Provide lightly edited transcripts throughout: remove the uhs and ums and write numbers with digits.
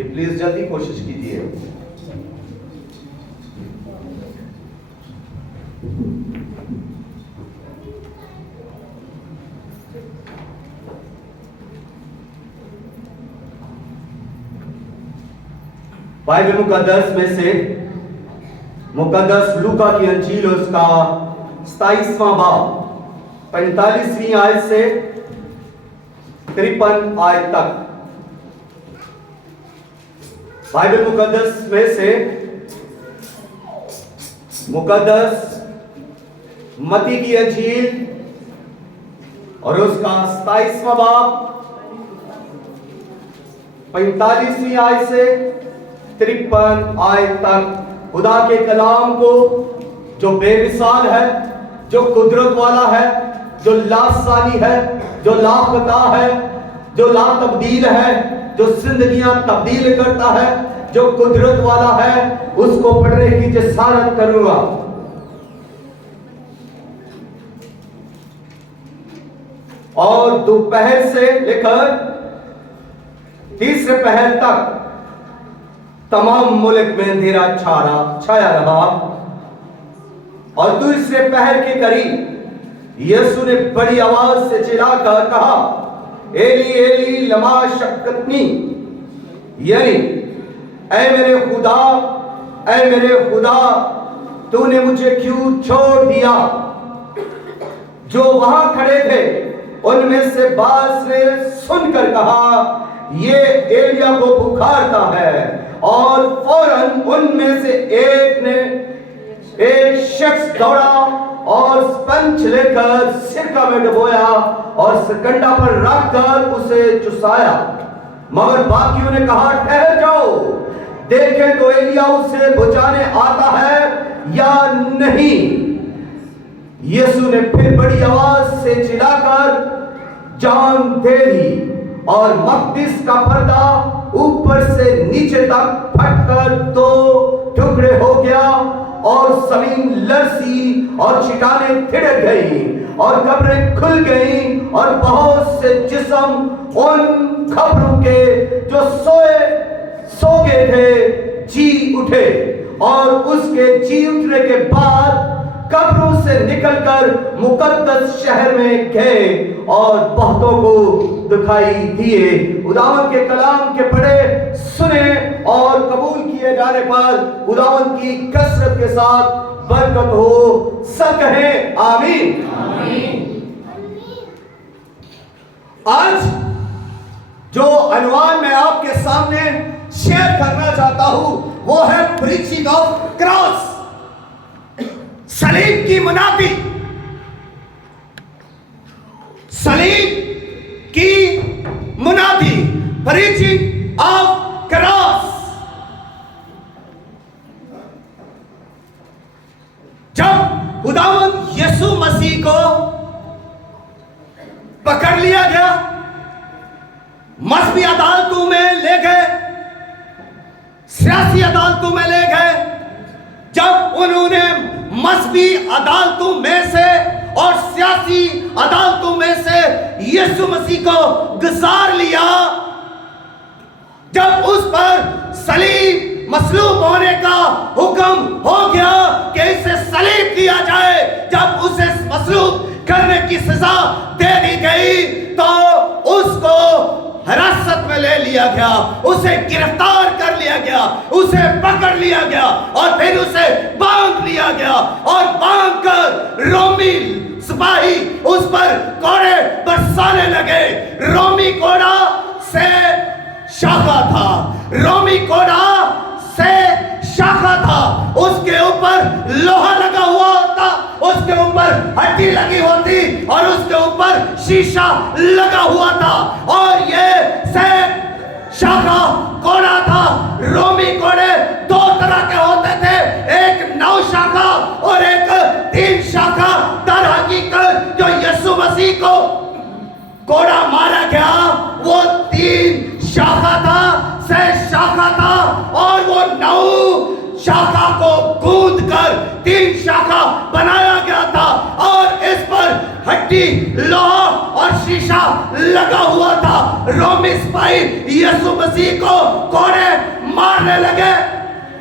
جی please جلدی کوشش کیجیے. بائبل مقدس میں سے مقدس لوکا کی انجیل اس کا 27واں باب 45ویں آیت سے 53 آیت تک. بائبل مقدس میں سے مقدس متی کی انجیل اور اس کا 27واں باب 45ویں آیت سے 53 آیت تک خدا کے کلام کو جو بے مثال ہے، جو قدرت والا ہے، جو لاسانی ہے، جو لاپتہ ہے، جو لا تبدیل ہے، جو زندگیاں تبدیل کرتا ہے، جو قدرت والا ہے، اس کو پڑھنے کی جسارت کروں گا. اور دوپہر سے لے کر تیسرے پہر تک تمام ملک میں اندھیرا چھایا رہا. اور دوسرے پہر کے قریب یسوع نے بڑی آواز سے چلا کر کہا، ایلی ایلی لما شبقتنی، یعنی اے میرے خدا تو نے مجھے کیوں چھوڑ دیا. جو وہاں کھڑے تھے ان میں سے بعض نے سن کر کہا، یہ ایلیا کو پکارتا ہے. اور فوراً ان میں سے ایک شخص دوڑا اور سپنج لے کر سرکہ میں ڈبویا اور سکنڈا پر رکھ کر اسے چسایا. مگر باقیوں نے کہا، ٹھہر جاؤ، دیکھیں تو ایلیا اسے بجھانے آتا ہے یا نہیں. یسوع نے پھر بڑی آواز سے چلا کر جان دے دی اور مقدس کا پردہ اوپر سے نیچے تک پھٹ کر 2 ٹکڑے ہو گیا اور زمین لرزی اور چٹانیں تھڑک گئیں اور قبریں کھل گئیں اور بہت سے جسم ان قبروں کے جو سو گئے تھے جی اٹھے. اور اس کے جی اٹھنے کے بعد قبروں سے نکل کر مقدس شہر میں گئے اور بہتوں کو دکھائی دیے. خداوند کے کلام کے پڑھے سنے اور قبول کیے جانے پر خداوند کی کثرت کے ساتھ برکت ہو. سب کہیں آمین. آج جو عنوان میں آپ کے سامنے شیئر کرنا چاہتا ہوں وہ ہے پریچنگ آف کراس، صلیب کی منادی. صلیب کی منادی، پریچنگ آف کراس. جب خداوند یسوع مسیح کو پکڑ لیا گیا، مذہبی عدالتوں میں لے گئے، سیاسی عدالتوں میں لے گئے. جب انہوں نے مذہبی عدالتوں میں سے اور سیاسی عدالتوں میں سے یسوع مسیح کو گزار لیا، جب اس پر صلیب مصلوب ہونے کا حکم ہو گیا کہ اسے صلیب کیا جائے، جب اسے مصلوب کرنے کی سزا دے دی گئی تو اس کو حراست میں لے لیا گیا، اسے گرفتار کر لیا گیا، اسے پکڑ لیا گیا اور پھر اسے باندھ لیا گیا. اور باندھ کر رومی سپاہی اس پر کوڑے برسانے لگے. رومی کوڑا سے شاخہ تھا، رومی کوڑا سے شاخہ تھا، اس کے اوپر لوہا لگا ہوا ہوتا، اس کے اوپر ہڈی لگی ہوتی اور اس کے اوپر شیشہ لگا ہوا تھا. اور یہ شاخہ کوڑا تھا. رومی کوڑے 2 طرح کے ہوتے تھے، ایک 9 شاخہ اور ایک 3 شاخہ. در حقیقت جو یسوع مسیح کو کوڑا مارا گیا وہ 3 شاخہ تھا، 6 شاخہ تھا اور وہ 9 شاخہ کو گوند کر 3 شاخہ بنایا گیا تھا. اور اس پر ہڈی، لوہا اور شیشہ لگا ہوا تھا. رومی سپاہی یسوع مسیح کو کوڑے मारने लगे।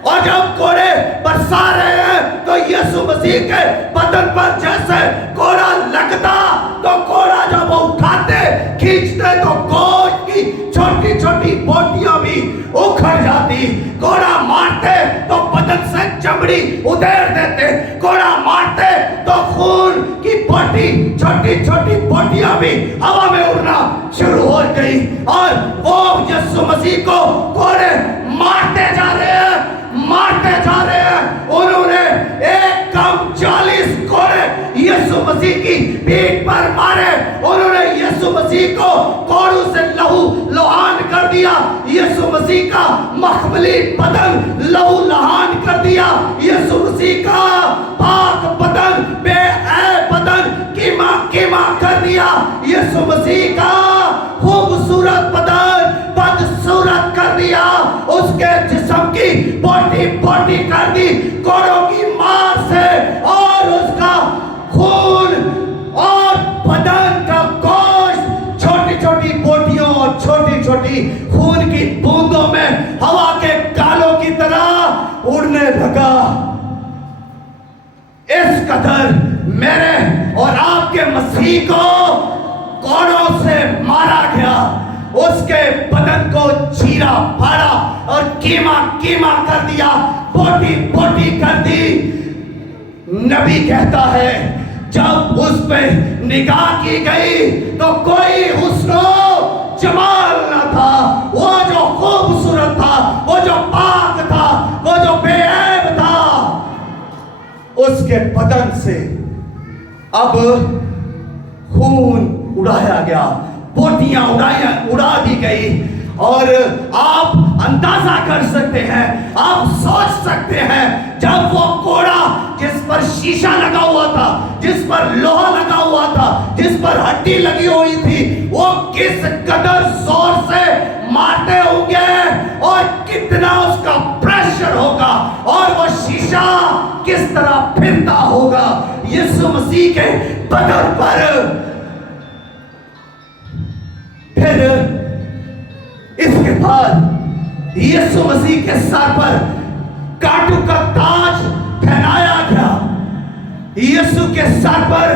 और जब कोड़े बरसा रहे हैं तो यीशु मसीह के बदन पर जैसे कोड़ा लगता, तो कोड़ा जब वो उठाते खींचते तो गोश्त की छोटी छोटी बोटियां भी उखड़ जाती। कोड़ा मारते तो बदन से चमड़ी उधेड़ देते, कोड़ा मारते तो खून की बोटी छोटी छोटी बोटियां भी हवा में उड़ना शुरू हो गई। और वो यीशु मसीह को कोड़े मारते जा रहे हैं, मारते जा रहे हैं। उन्होंने एक कम 40 कोड़े यीशु मसीह की पीठ पर मारे। उन्होंने यीशु मसीह को कोड़ों से लहू लुहान कर दिया। यीशु मसीह का मखमली बदन लहू लुहान कर दिया। यीशु मसीह का पाक बदन बेऐब बदन कीमा कीमा कर दिया। यीशु मसीह का खूबसूरत बदन बदसूरत कर दिया। उसके जिस्म की बोटी बोटी कर दी कोड़ों की मार से, और उसका खून और बदन का गोश्त छोटी छोटी बोटियों और छोटी छोटी खून की बूंदों में हवा के गालों की तरह उड़ने लगा। इस कदर मेरे और आपके मसीह को कोड़ों से मारा गया, उसके बदन को चीरा फाड़ा और कीमा कीमा कर दिया, बोटी बोटी कर दी। नबी कहता है जब उस पे निगाह की गई तो कोई हुस्नो जमाल न था। वो जो खूबसूरत था, वो जो पाक था, वो जो बेऐब था, उसके बदन से अब खून उड़ाया गया, बोटियां उड़ा दी गई। और आप अंदाजा कर सकते हैं, आप सोच सकते हैं, जब वो कोड़ा जिस पर शीशा लगा हुआ था, जिस पर लोहा लगा हुआ था, जिस पर हड्डी लगी हुई थी, वो किस कदर जोर से मारते होंगे और कितना उसका प्रेशर होगा और वो शीशा किस तरह फिरता होगा यीशु मसीह के बदन पर। फिर इसके बाद यीशु मसीह के सर पर कांटों का ताज पहनाया गया। यीशु के सर पर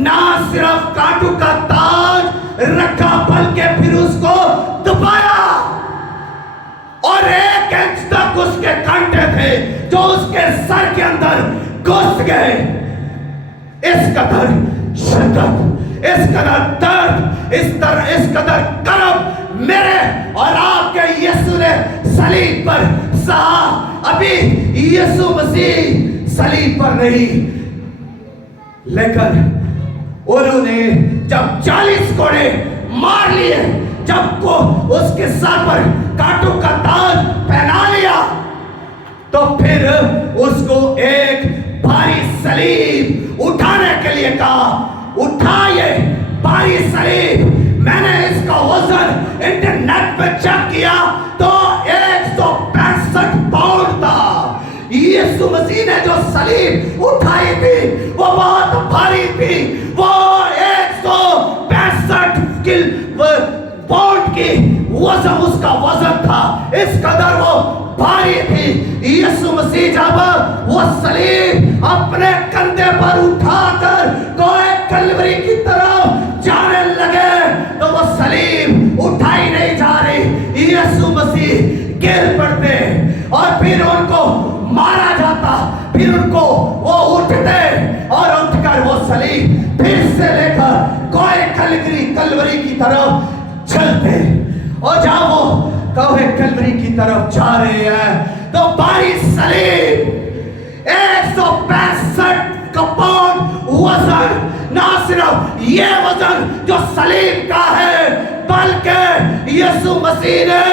ना सिर्फ कांटों का ताज रखा, बल्कि फिर उसको दबाया और 1 इंच तक उसके कांटे थे जो उसके सर के अंदर घुस गए। इस कदर शिद्दत, इस कदर दर्द, इस कदर कर्म मेरे और आपके यीशु ने सलीब पर सहा। अभी यीशु मसीह सलीब पर नहीं, लेकिन उन्होंने जब 40 कोड़े मार लिए, जब को उसके सर पर कांटों का ताज पहना लिया, तो फिर उसको एक भारी सलीब उठाने के लिए कहा, उठाइए भारी सलीब। मैंने इसका वजन इंटरनेट पे चेक किया तो 165 पाउंड था। यीशु मसीह ने जो सलीब उठाई थी वो बहुत भारी थी, वो 165 पाउंड की वजन उसका वजन था, इस कदर वो भारी थी। यीशु मसीह जब वो सलीब अपने कंधे पर उठाकर कोए कलवरी की तरफ जाने लगे तो वो सलीब उठाई नहीं जा रही। यीशु मसीह गिर पड़ते और फिर उनको मारा जाता, फिर उनको वो उठते और उठकर वो सलीब फिर से लेकर कोए कलवरी की तरफ चलते। और जब वो कोए कलवरी की तरफ जा रहे हैं तो भारी सलीब 165 पाउंड वजन, ना सिर्फ ये वजन जो सलीब का है, बल्कि यीशु मसीह ने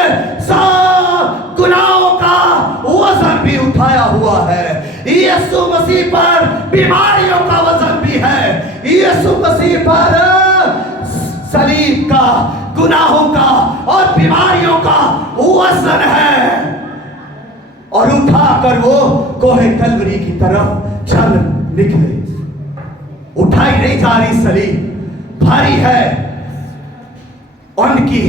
सब गुनाहों का वजन भी उठाया हुआ है। यीशु मसीह पर बीमारियों का वजन भी है, यीशु मसीह पर सलीब का, गुनाहों का और बीमारियों का वजन है। और उठाकर वो कोहे कलवरी की तरफ चल निकले। उठाई नहीं जा रही सलीब, भारी है। उनकी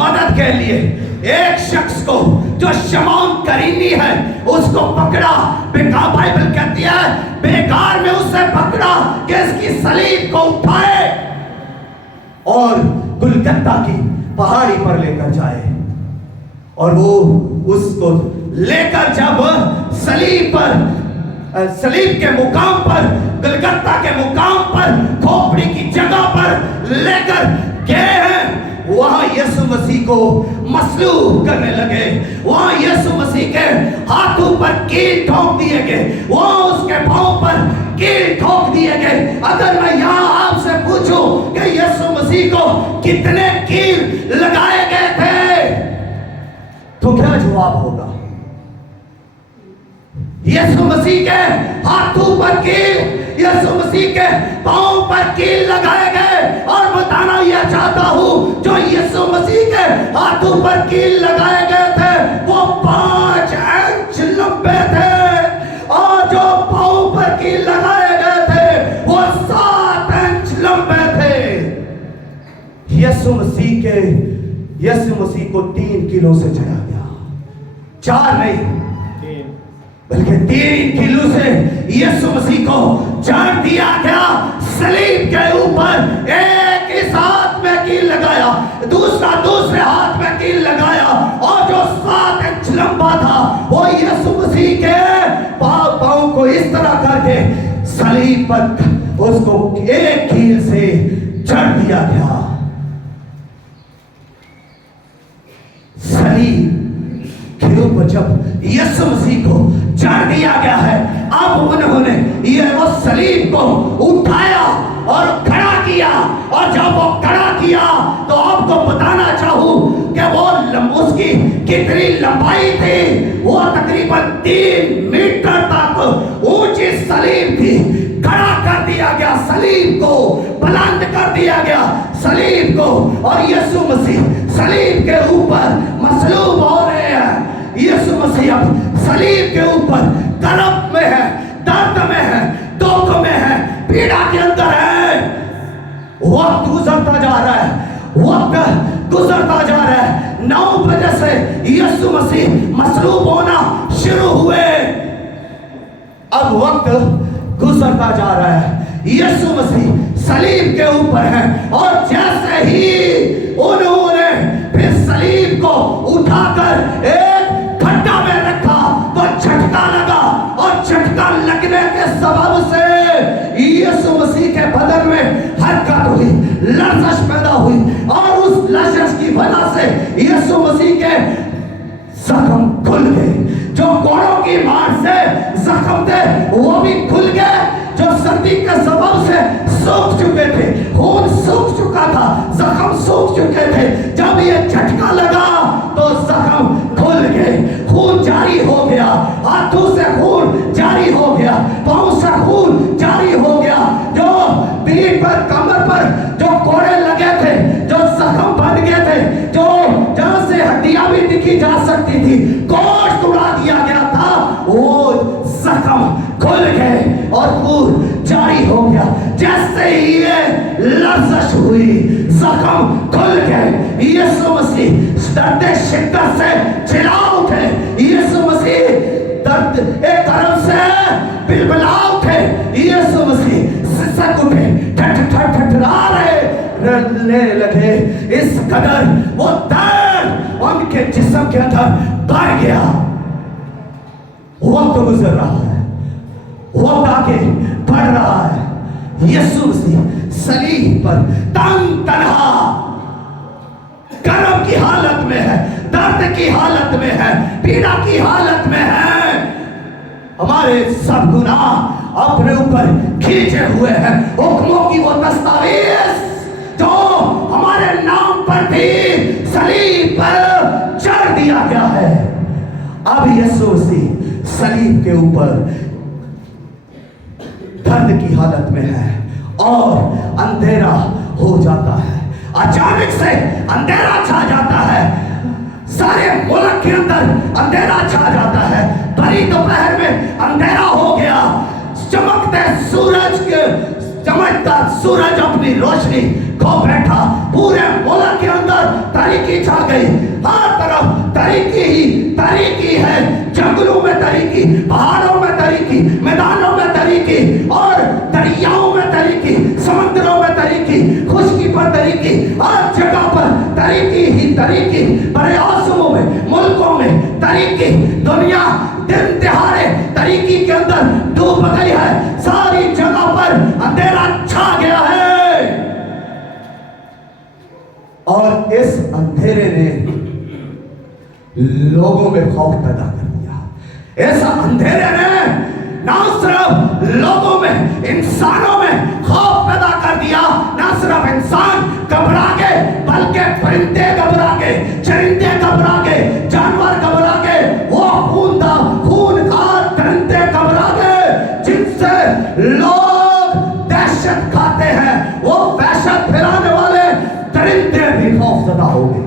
मदद के लिए एक शख्स को जो शमौन करीनी है उसको पकड़ा। बाइबल कहती है बेकार में उसे पकड़ा कि इसकी सलीब को उठाए और गुलगत्ता की पहाड़ी पर लेकर जाए। और वो उसको लेकर जब सलीब के मुकाम पर, गलगत्ता के मुकाम पर, खोपड़ी की जगह पर लेकर गए हैं, वहां यीशु मसीह को मसलूब करने लगे। वहां यीशु मसीह के हाथों पर कील ठोक दिए गए, वहां उसके पांव पर कील ठोक दिए गए। अगर मैं यहां आपसे पूछूं कि यीशु मसीह को कितने कील लगाए गए थे तो क्या जवाब होगा? यीशु मसीह के हाथों पर कील, यीशु मसीह के पांव पर कील लगाए गए। और बताना यह चाहता हूं जो यीशु मसीह के हाथों पर कील लगाए गए थे वो 5 इंच लंबे थे, और जो पांव पर कील लगाए गए थे वो 7 इंच लंबे थे। यीशु मसीह को 3 किलो से चढ़ा गया, 4 नहीं बल्कि 3 किलो से यीशु मसीह को चढ़ दिया गया। सलीब के ऊपर एक इस हाथ में कील लगाया, दूसरे हाथ में कील लगाया, और जो 7 इंच लंबा था वो यीशु मसीह के पांव को इस तरह करके सलीब पर उसको एक कील से चढ़ दिया गया। सलीब के ऊपर जब यीशु मसीह को चढ़ दिया गया है, अब उन्होंने ये वो सलीब को उठाया और खड़ा किया। और जब वो खड़ा किया तो आपको बताना चाहूं कि वो उसकी कितनी लंबाई थी, वो तकरीबन 3 मीटर तक ऊंची सलीब थी। खड़ा कर दिया गया सलीब को, बुलंद कर दिया गया सलीब को, और यीशु मसीह सलीब के ऊपर मसलूब हो रहे हैं। यीशु मसीह अब सलीब के ऊपर करब में है, दर्द में है, दुख में है, पीड़ा के अंदर है। वक्त गुजरता जा रहा है, वक्त गुजरता जा रहा है। 9 बजे से यीशु मसीह मसलूब होना शुरू हुए, अब वक्त गुजरता जा रहा है। यीशु मसीह सलीब के ऊपर है, और जैसे ही उन्होंने फिर सलीब को उठाकर एक खड्डा में रखा तो झटका लगा, और झटका लगने के सबब से यीशु मसीह के बदन में हरकत हुई, लर्जिश पैदा हुई, और उस लर्जिश की वजह से यीशु मसीह के जख्म खुल गए। जो कोड़ों की मार से जख्म थे वो भी खुल गए, जो सर्दी के सबब से सूख चुके थे, खून सूख चुका था, जख्म सूख चुके थे। जब ये झटका लगा तो जख्म खुल गए, खून जारी हो गया, हाथों से खून जारी हो गया, पांव से खून जारी हो गया। जो पीठ पर, कमर पर जो कोड़े लगे थे, जो जख्म बन गए थे, जो जहां से हड्डियां भी दिखी जा सकती थी, गोश्त उड़ा दिया गया था, वो जख्म खुल गए और खून जारी हो गया। जैसे ही ये लर्जिश हुई, जख्म खुल गए। यीशु मसीह दर्द शिद्दत से चिल्ला उठे। यीशु मसीह दर्द एक तरफ से बिलबिला उठे। यीशु मसीह सिसक उठे, ठठठठठा रहे लगे। इस कदर वो दर्द उनके जिस्म के अंदर बढ़ गया। वक्त गुजर रहा है, वक्त आगे बढ़ रहा है। यीशु मसीह सलीब पर तंग तन्हा कर्म की हालत में है, दर्द की हालत में है, पीड़ा की हालत में है। हमारे सब गुनाह अपने ऊपर खींचे हुए हैं। हुक्मों की वो दस्तावेज जो हमारे नाम पर थी, सलीब पर चढ़ दिया गया है। अब यीशु मसीह सलीब के ऊपर दर्द की हालत में है और अंधेरा हो जाता है। अचानक से अंधेरा छा जाता है, सारे मुल्क के अंदर अंधेरा छा जाता है। भरी दोपहर में अंधेरा हो गया। चमकते सूरज के चमकता सूरज अपनी रोशनी खो बैठा। पूरे मुल्क के अंदर तारीकी छा गई, हर तरफ तारीकी ही तारीकी है। जंगलों में तारीकी, पहाड़ों में तारीकी, मैदानों में तारीकी और दरियाओं में तारीकी, समुद्रों में तारीकी, खुशकी पर तारीकी, हर जगह पर तारीकी ही तारीकी। बड़े आसमों में, मुल्कों में तारीकी। दुनिया दिन तिहारे तारीकी के अंदर डूब गई है। सारी जगह पर अंधेरा छा गया है और इस अंधेरे ने लोगों में खौफ पैदा कर दिया। इस अंधेरे ने ना सिर्फ लोगों में, इंसानों में खौफ पैदा कर दिया। ना सिर्फ इंसान घबरा गए, बल्कि परिंदे घबरा गए, चरिंदे घबरा गए, जानवर घबरा गए, वो खूनखार परिंदे घबरा गए जिनसे लोग दहशत खाते हैं। वो वहशत फैलाने वाले परिंदे भी खौफजदा हो गए।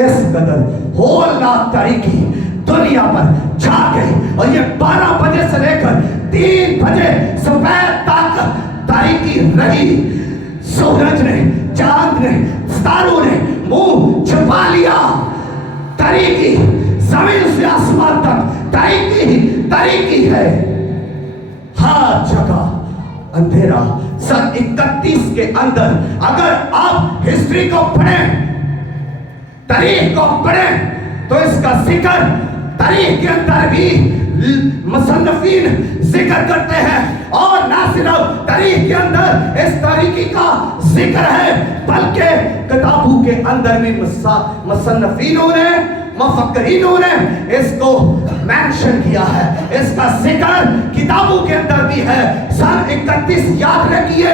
इस कदर होलनाक तारीकी दुनिया पर छा गई और ये 12 बजे से लेकर 3 बजे सुबह तक तारीकी रही। सूरज ने, चांद ने, सितारों ने मुंह छुपा लिया। तारीकी जमीन से आसमान तक तारीकी ही तारीकी है। हर जगह अंधेरा। सन 31 के अंदर अगर आप हिस्ट्री को पढ़ें, तारीख को पढ़ें, तो इसका जिक्र तारीख के अंदर भी मुसन्निफीन जिक्र करते हैं। और ना सिर्फ तारीख के अंदर इस तारीकी का जिक्र है, बल्कि किताबों के अंदर भी मुसन्निफीनों ने, मुफक्किरीनों ने इसको मेंशन किया है। इसका जिक्र किताबों के अंदर भी है। सन 31 याद रखिए,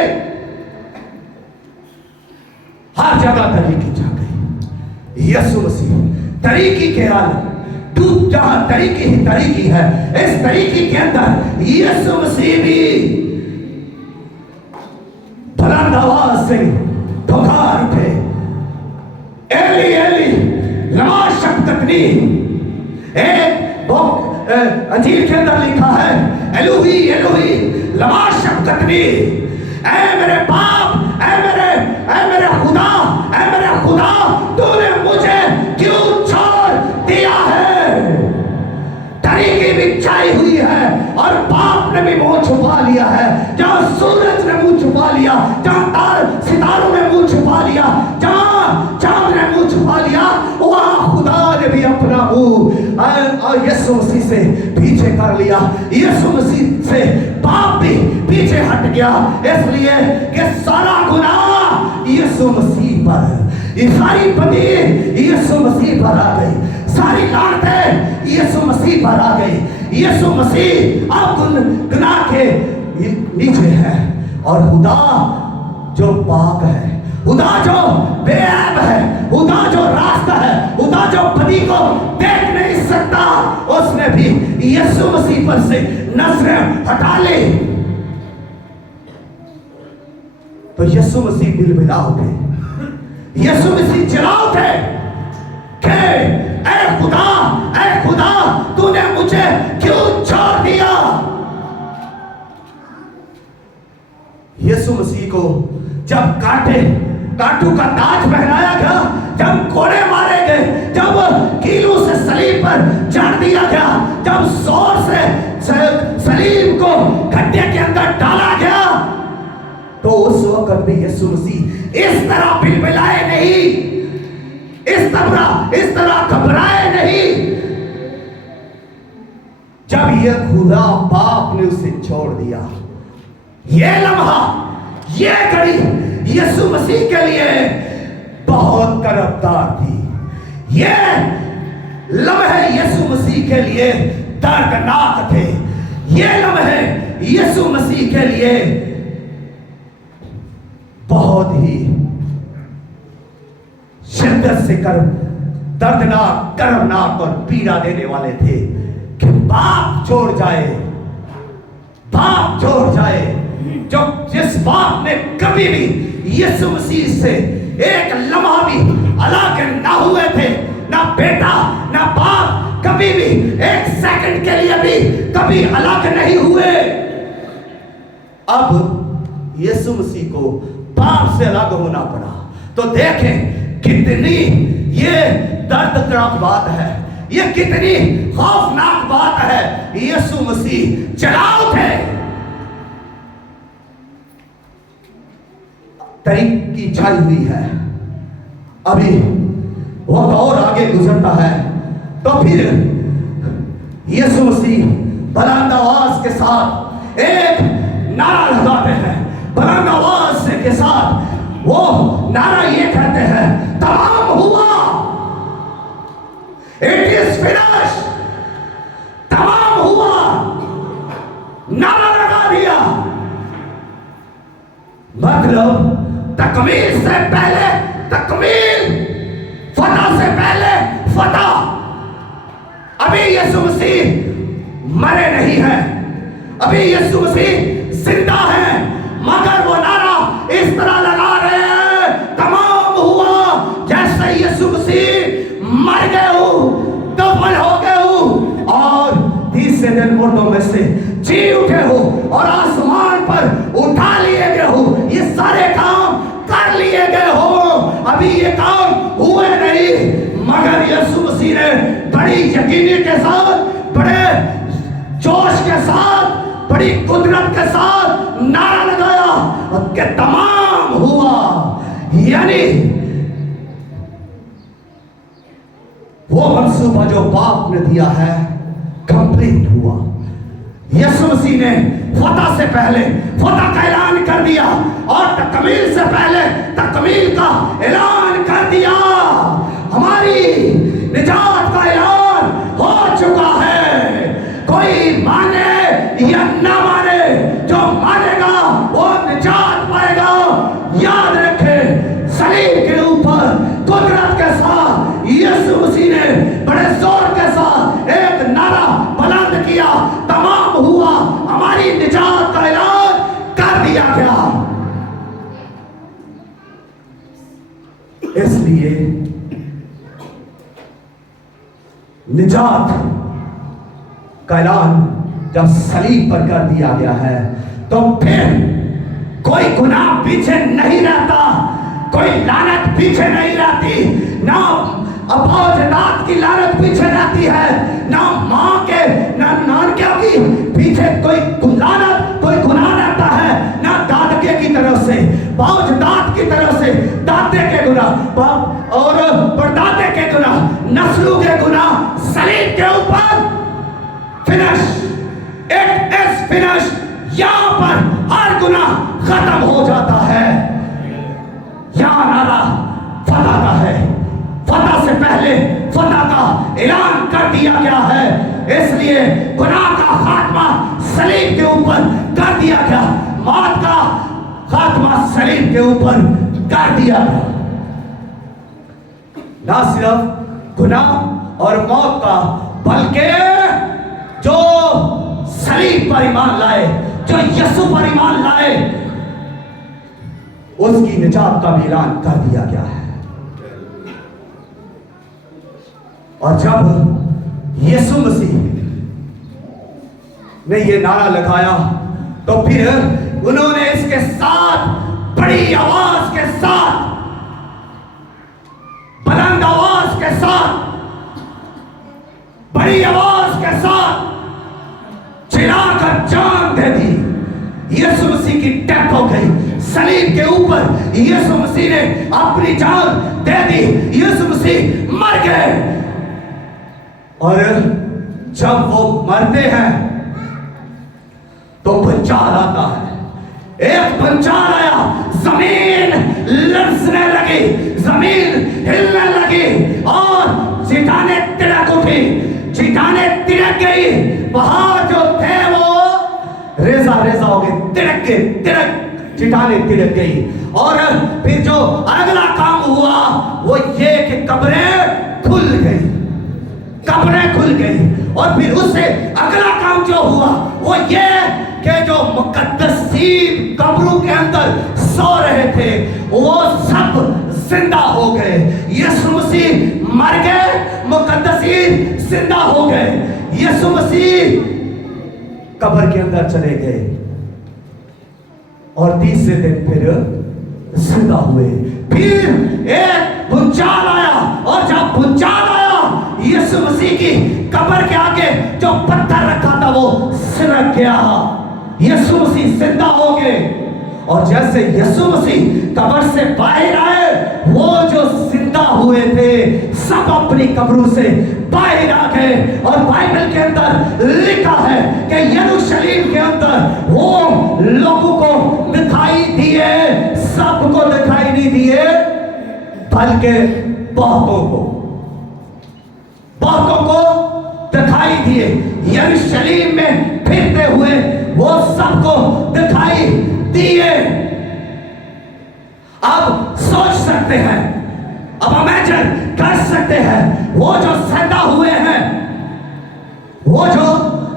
हर जगह तारीकी छा गई। यीशु मसीह तारीकी के आलम, डूब जहां तारीकी ही तारीकी है, इस तारीकी के अंदर यीशु मसीह भी बुलंद आवाज से पुकार उठे, एली एली लमा शबक्तनी। एक अंजील के अंदर लिखा है, एलोही एलोही लमा शबक्तनी। ऐ मेरे बाप, ऐ मेरे खुदा, ऐ मेरे खुदा, तूने मुझे क्यों छोड़ दिया है। तारीकी भी छाई हुई है और बाप ने भी मुंह छुपा लिया है। जहां सूरज ने मुंह छुपा लिया, जहां सितारों ने मुंह छुपा लिया, जहां चांद ने मुंह छुपा लिया, वहां खुदा ने भी अपना मुंह यीशु मसीह से पीछे कर लिया। यीशु मसीह से बाप भी पीछे हट गया, इसलिए कि सारा गुनाह यीशु मसीह पर, ये सारी बदी यीशु मसीह पर आ गई, सारी लानतें यीशु मसीह पर आ गई। यीशु मसीह अब गुनाह के नीचे है और खुदा जो पाक है, खुदा जो बेऐब है, खुदा जो रास्ता है, खुदा जो बदी को देख नहीं सकता, उसने भी यीशु मसीह पर से नजरें हटा ली। तो यीशु मसीह बिलबिला उठे, यीशु मसीह चिल्ला उठे कि ऐ खुदा, तूने मुझे क्यों छोड़ दिया। यीशु मसीह को जब कांटों का ताज पहनाया गया, जब कोड़े मारे गए, जब कीलों से सलीब पर जड़ दिया गया, जब जोर से सलीब को गड्ढे के अंदर डाला गया, तो उस वक्त भी यीशु मसीह इस तरह बिलबिलाए नहीं, इस तरह घबराए नहीं। जब ये खुदा बाप ने उसे छोड़ दिया, ये लम्हा, ये घड़ी यीशु मसीह के लिए बहुत करबदार थी। ये लम्हे यीशु मसीह के लिए दर्दनाक थे। ये लम्हे यीशु मसीह के लिए बहुत ही शिद्दत से दर्दनाक, कर्मनाक और पीड़ा देने वाले थे कि बाप छोड़ जाए, बाप छोड़ जाए। जो जिस बाप ने कभी भी यीशु मसीह से एक लम्हा भी अलग ना हुए थे, ना बेटा ना बाप, कभी भी एक सेकंड के लिए भी कभी अलग नहीं हुए। अब यीशु मसीह को पाप से अलग होना पड़ा। तो देखें कितनी ये दर्दनाक बात है, ये कितनी खौफनाक बात है। यीशु मसीह चलाओ थे, तारीख की छाई हुई है, अभी वक्त और आगे गुजरता है। तो फिर यीशु मसीह बुलंद आवाज के साथ एक नारा लगाते हैं। बुलंद आवाज के साथ वो नारा ये कहते हैं, तमाम हुआ, इट इज फिनिश, तमाम हुआ, नारा लगा दिया। मतलब तकमील से पहले तकमील, फतह से पहले फतह। अभी यीशु मसीह मरे नहीं हैं, अभी यीशु मसीह जिंदा हैं, मगर वो नारा इस तरह लगा रहे हैं, तमाम हुआ, जैसे यीशु मसीह मर गए हो, दफन हो गए हो और तीसरे दिन मुर्दों में से जी उठे हो और आसमान पर उठा लिए गए हो। ये सारे काम कर लिए गए हो, अभी ये काम हुए नहीं, मगर यीशु मसीह ने बड़ी यकीनी के साथ, बड़े जोश के साथ, बड़ी कुदरत के साथ नारा लगाया कि तमाम हुआ, यानी वो मंसूबा जो बाप ने दिया है कंप्लीट हुआ। यीशु मसीह ने फतह से पहले फतह का ऐलान कर दिया और तकमील से पहले तकमील का ऐलान कर दिया। हमारी निजात का ऐलान हो चुका है। कोई माने या ना माने, जो मानेगा वो निजात पाएगा। याद रखे, सलीब के ऊपर कुदरत के साथ यीशु मसीह ने बड़े जोर के साथ एक नारा बुलंद किया, तमाम हुआ, हमारी निजात का ऐलान कर दिया गया। इसलिए निजात का ऐलान जब सलीब पर कर दिया गया है, तो फिर कोई गुनाह पीछे नहीं रहता, कोई लानत पीछे नहीं रहती, ना अबोजदात की लानत पीछे रहती है, ना माँ के ना नानकियों की पीछे कोई लानत, कोई गुनाह रहता है, ना दादके की तरफ से, बाउजदात की तरफ से दादे के गुनाह और परदादे के गुनाह, नस्लों के गुनाह सलीब के ऊपर फिनिश, इट इज फिनिश। यहाँ पर हर गुनाह खत्म हो जाता है। यहाँ नारा फतह का है, फतह से पहले फतह का ऐलान कर दिया गया है, इसलिए गुनाह का खात्मा सलीब के ऊपर कर दिया गया, मौत का खात्मा सलीब के ऊपर कर दिया गया। ना सिर्फ गुनाह और मौत का, बल्कि जो सलीब पर ईमान लाए, जो यीशु पर ईमान लाए, उसकी निजात का भी ऐलान कर दिया गया है। और जब यीशु मसीह ने ये नारा लगाया, तो फिर उन्होंने इसके साथ बड़ी आवाज के साथ, बुलंद आवाज के साथ, बड़ी आवाज के साथ चिल्लाकर जान दे दी। यीशु मसीह की डेथ हो गई सलीब के ऊपर, यीशु मसीह ने अपनी जान दे दी, यीशु मसीह मर गए। और जब वो मरते हैं तो भूचाल आता है, एक भूचाल आया, जमीन लरसने लगी, जमीन हिलने लगी और चट्टानें तिड़क उठी, चट्टानें तिड़क गई, पहाड़ जो थे वो रेजा रेजा हो गए, तिड़क गए, तिड़क, चट्टानें तिड़क गई। और फिर जो अगला काम हुआ वो ये कि कब्रें खुल गई, कब्रें खुल गई। और फिर उससे अगला काम जो हुआ वो ये कि जो मुकद्दसीन कब्रों के अंदर सो रहे थे वो सब जिंदा हो गए। यीशु मसीह मर गए, मुकद्दसीन जिंदा हो गए। यीशु मसीह कब्र के अंदर चले गए और तीसरे दिन फिर जिंदा हुए। फिर एक भूचाल आया, और जब भूचाल आया यीशु मसीह की कब्र के आगे जो पत्थर रखा था वो सिरक गया। यीशु मसीह जिंदा हो गए, और जैसे यीशु मसीह कब्र से बाहर आए, वो जो जिंदा हुए थे सब अपनी कब्रों से बाहर आ गए। और बाइबल के अंदर लिखा है कि यरूशलेम के अंदर वो लोगों को दिखाई दिए, सबको दिखाई नहीं दिए, बल्कि बहुतों को दिखाई दिए। यरूशलेम में फिरते हुए वो सबको दिखाई दिए। अब सोच सकते हैं, अब इमेजिन कर सकते हैं, वो जो जिंदा हुए हैं, वो जो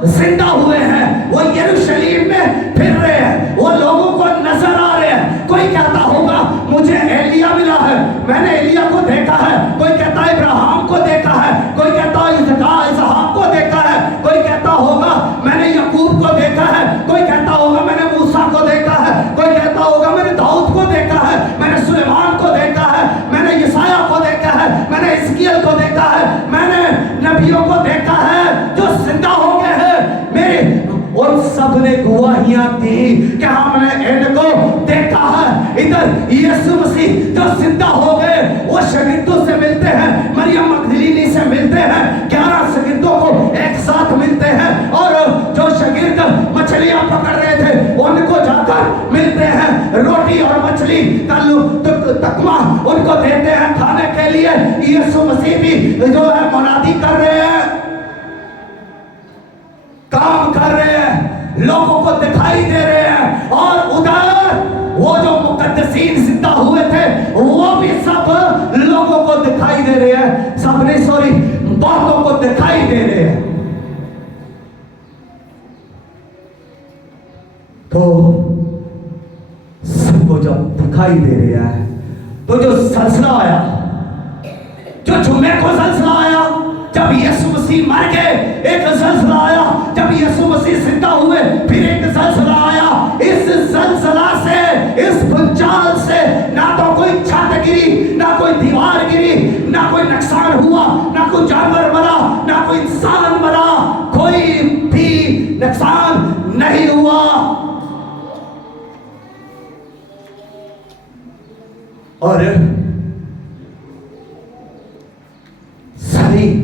जिंदा हुए हैं, वो यरूशलेम में फिर रहे हैं, वो लोगों को नजर आ रहे हैं। कोई कहता होगा मुझे एलिया मिला है, मैंने एलिया को देखा है। कोई कहता है इब्राहिम को देखा है, कोई कहता है इसहाक को देखा है, कोई कहता होगा मैंने याकूब को देखा है, कोई कहता होगा मैंने मूसा को देखा है, कोई कहता होगा मैंने दाऊद को देखा है, मैंने सुलेमान को देखा है, मैंने यशाया को देखा है, मैंने हिजकिय्याह को देखा है, मैंने नबियों को देखा है जो जिंदा हो गए हैं। मेरे उन सब ने गवाहियां दी कि हमने इनको देखा है। इधर यीशु मसीह जो जिंदा हो गए वो शागिर्दों से मिलते हैं, मरियम मगदलीनी से मिलते हैं, 11 शागिर्दों को एक साथ मिलते हैं, और जो शागिर्द मछलियां पकड़ रहे थे उनको जाकर मिलते हैं, रोटी और मछली का तकमा उनको देते हैं खाने के लिए। यीशु मसीह भी जो है मुनादी कर रहे हैं, काम कर रहे हैं, लोगों को दिखाई दे रहे हैं। और उधर वो जो मुकद्दसीन जिंदा हुए थे वो भी सब लोगों को दिखाई दे रहे हैं, सबने सॉरी बहुतों को दिखाई दे रहे हैं। तो सबको जब दिखाई दे रहे हैं तो जो सिलसिला आया, जो जुम्मे को सिलसिला आया, जब यीशु मसीह मर गए एक सिलसिला आया, जब यीशु मसीह जिंदा हुए फिर एक सिलसिला आया। इस सिलसिला से, इस भूचाल से ना तो कोई छत गिरी, ना कोई दीवार गिरी, ना कोई नुकसान हुआ, ना कोई जानवर मरा, ना कोई इंसान मरा, कोई भी नुकसान नहीं हुआ। और सलीब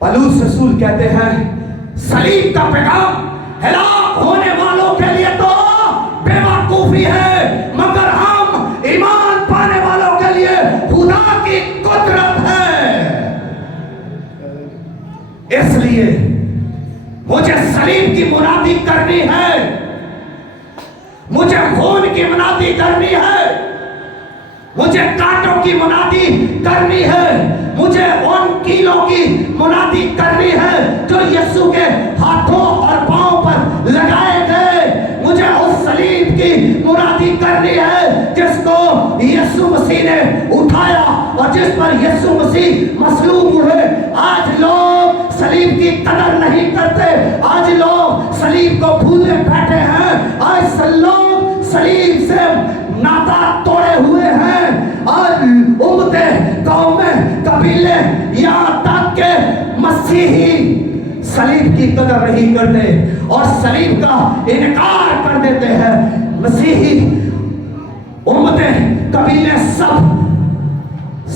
पौलुस रसूल कहते हैं सलीब का पैगाम हलाक होने वालों के लिए तो बेवकूफी है, मगर हम ईमान पाने वालों के लिए खुदा की कुदरत है। इसलिए मुझे सलीब की मुनादी करनी है, मुझे खून की मुनादी करनी है, मुझे कांटों की मुनादी करनी है, मुझे उन कीलों की मुनादी करनी है जो यीशु के हाथों और पांव पर लगाए गए। मुझे उस सलीब की मुनादी करनी है जिसको यीशु मसीह ने उठाया और जिस पर यीशु मसीह मसलूब हुए। आज लोग सलीब की कदर नहीं करते, आज लोग सलीब को भूले बैठे हैं, आज लोग सलीब से नाता तोड़े हुए हैं। आज उम्मतें, कौमें, कबीले, यहाँ तक के मसीही सलीब की कदर नहीं करते और सलीब का इनकार कर देते हैं। मसीही उम्मतें, कबीले सब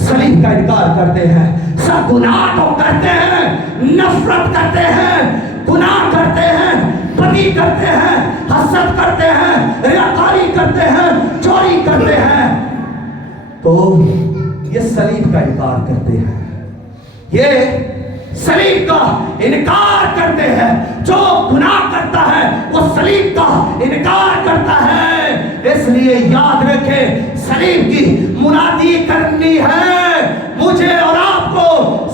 सलीब का इनकार करते हैं, सब गुनाह को करते हैं, नफरत करते हैं, गुनाह करते हैं, बदी करते हैं, हसद करते हैं, रियाकारी करते हैं, चोरी करते हैं। तो ये सलीब का इनकार करते हैं, ये सलीब का इनकार करते हैं। जो गुनाह करता है वो सलीब का इनकार करता है। इसलिए याद रखें, सलीब की मुनादी करनी है, मुझे और आपको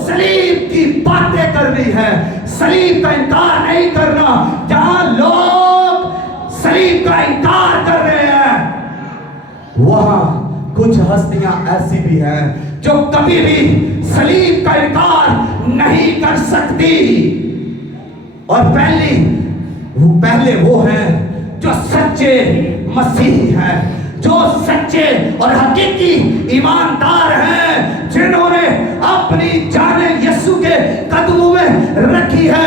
सलीब की बातें करनी है, सलीब का इनकार नहीं करना। जहां लोग सलीब का इनकार कर रहे हैं वहां कुछ हस्तियां ऐसी भी हैं जो कभी भी सलीब का इनकार नहीं कर सकती। اور پہلے وہ ہیں جو سچے مسیحی ہیں، جو سچے اور حقیقی ایماندار ہیں، جنہوں نے اپنی جانیں یسوع کے قدموں میں رکھی ہے،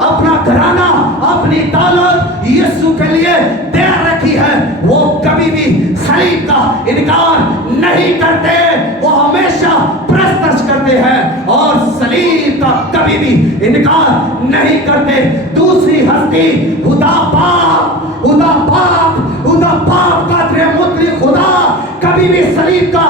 اپنا گھرانہ، اپنی دولت یسوع کے لیے دے رکھی ہے۔ وہ کبھی بھی صلیب کا انکار نہیں کرتے، وہ ہمیشہ پرستش کرتے ہیں اور صلیب کا کبھی بھی انکار نہیں کرتے۔ دوسری ہستی خدا باپ قادر مطلق خدا کبھی بھی صلیب کا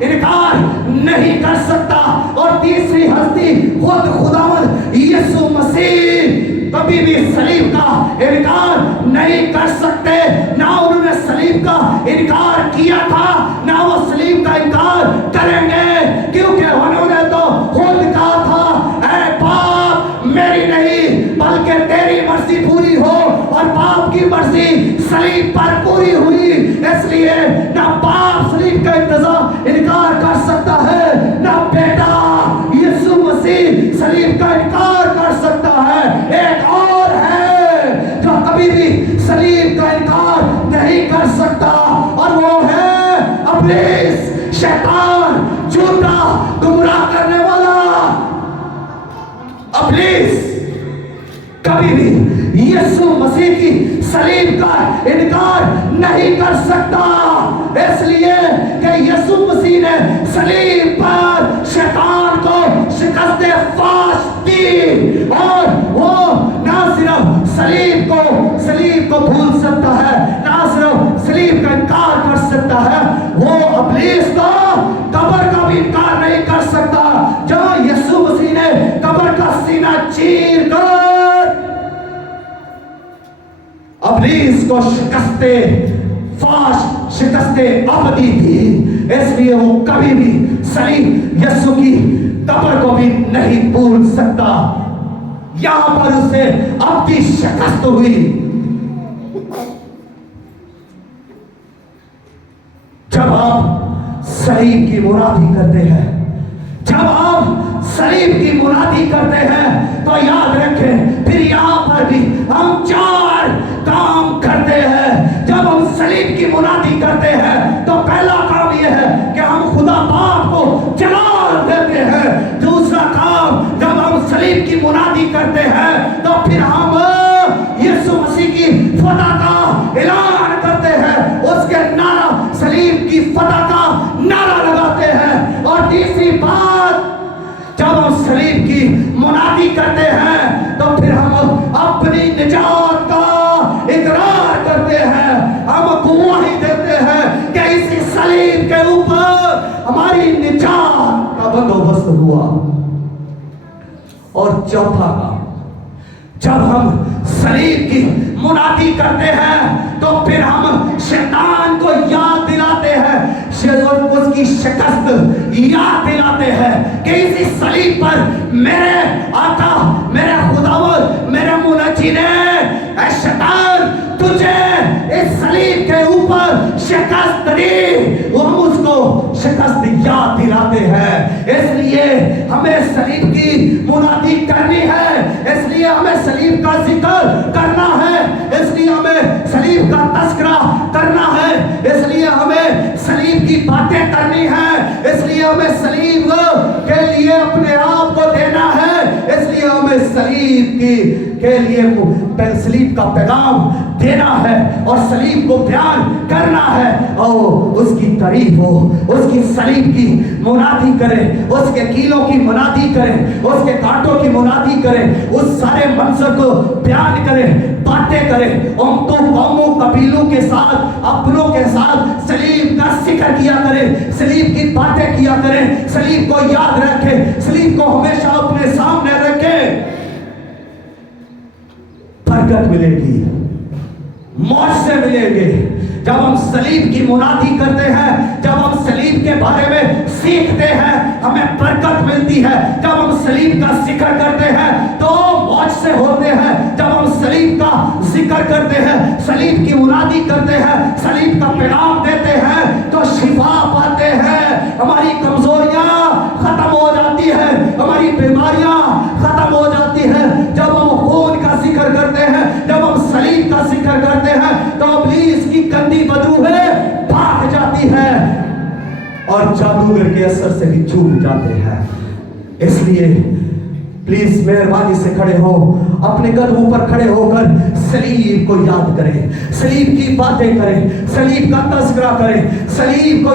انکار نہیں کر سکتا، اور تیسری ہستی خود خداوند یسوع مسیح کبھی بھی صلیب کا انکار نہیں کر سکتے۔ نہ انہوں نے صلیب کا انکار کیا تھا، نہ وہ صلیب کا انکار کریں گے، کیونکہ انہوں نے تو خود کہا تھا، اے باپ میری نہیں بلکہ تیری مرضی پوری ہو، اور باپ کی مرضی صلیب پر پوری ہوئی۔ اس لیے نہ باپ صلیب کا انکار کر سکتا ہے، نہ بیٹا یسوع مسیح صلیب کا انکار کر سکتا ہے۔ ایک اور ہے جو کبھی بھی صلیب کا انکار نہیں کر سکتا، اور وہ ہے ابلیس، شیطان، جھوٹا گمراہ کرنے والا۔ ابلیس کبھی بھی یسوع مسیح کی صلیب کا انکار نہیں کر سکتا، اس لیے کہ یسوع مسیح نے صلیب پر شیطان کو شکست فاش دی، اور وہ نہ صرف صلیب کو بھول سکتا ہے، نہ صرف صلیب کا انکار کر سکتا ہے، وہ ابلیس کو قبر کا بھی انکار نہیں کر سکتا۔ جب یسوع مسیح نے قبر کا سینہ چیر کر ابلیس کو شکست فاش، شکست ابدی دی، اس لیے وہ کبھی بھی صلیب یسوع کی قبر کو بھی نہیں بھول سکتا۔ یہاں پر اسے ابدی شکست ہوئی۔ جب آپ صلیب کی مرادی کرتے ہیں، جب آپ صلیب کی مرادی کرتے ہیں، تو یاد رکھیں پھر یہاں پر بھی ہم 4 کام کرتے ہیں۔ جب ہم صلیب کی منادی کرتے ہیں تو پہلا کام یہ ہے کہ ہم خدا باپ کو جلال دیتے ہیں۔ دوسرا کام، جب ہم صلیب کی منادی کرتے ہیں تو پھر ہم یسوع مسیح کی فتح کا اعلان کرتے ہیں، اس کے نعرہ صلیب کی فتح کا نعرہ لگاتے ہیں۔ اور تیسری بات، جب ہم صلیب کی منادی کرتے ہیں تو پھر ہم اپنی نجات کا اقرار کرتے ہیں، ہم گواہی دیتے ہیں کہ اسی صلیب کے اوپر ہماری نجات کا بندوبست ہوا۔ اور چوتھا کام، جب ہم صلیب کی منادی کرتے ہیں تو پھر ہم شیطان کو یاد دلاتے ہیں، اس کی شکست یاد دلاتے ہیں کہ اسی صلیب پر میرے آقا، میرے خداوند، میرے منجی نے، اے شیطان تجھے اس صلیب کے اوپر شکست دی، وہ ہم اس کو شکست یاد دلاتے ہیں۔ اس لیے ہمیں صلیب کی منادی کرنی ہے، اس لیے ہمیں صلیب کا ذکر کرنا ہے، اس لیے ہمیں صلیب کا تذکرہ کرنا ہے، اس لیے ہمیں صلیب کی باتیں کرنی ہیں، اس لیے ہمیں صلیب کے لیے اپنے آپ کو دینا ہے، اس لیے ہمیں صلیب کے لیے صلیب کا پیغام دینا ہے اور صلیب کو بیان کرنا ہے، اور اس کی تعریف ہو، اس کی صلیب کی منادی کریں، اس کے کیلوں کی منادی کریں، اس کے کانٹوں کی منادی کریں، اس سارے منظر کو بیان کریں، باتیں کریں، امتوں، قوموں، قبیلوں کے ساتھ، اپنوں کے ساتھ صلیب کا ذکر کیا کریں، صلیب کی باتیں کیا کریں، صلیب کو یاد رکھیں، صلیب کو ہمیشہ اپنے سامنے رکھیں۔ برکت ملے گی، معجزے ملیں گے جب ہم صلیب کی منادی کرتے ہیں، جب ہم صلیب کے بارے میں سیکھتے ہیں ہمیں برکت ملتی ہے، جب ہم صلیب کا ذکر کرتے ہیں تو معجزے ہوتے ہیں، جب ہم صلیب کا ذکر کرتے ہیں، صلیب کی منادی کرتے ہیں، صلیب کا پیغام دیتے ہیں تو شفا پاتے ہیں، ہماری کمزوریاں ختم ہو جاتی ہیں، ہماری بیماریاں ختم ہو جاتی ہیں۔ جب جادوگر کے اثر سے بھی چوک جاتے ہیں. اس لیے پلیز مہربانی سے کھڑے ہو, اپنے قدموں پر کھڑے ہو کر صلیب کو یاد کریں, صلیب کی باتیں کریں, صلیب کا تذکرہ کریں, صلیب کو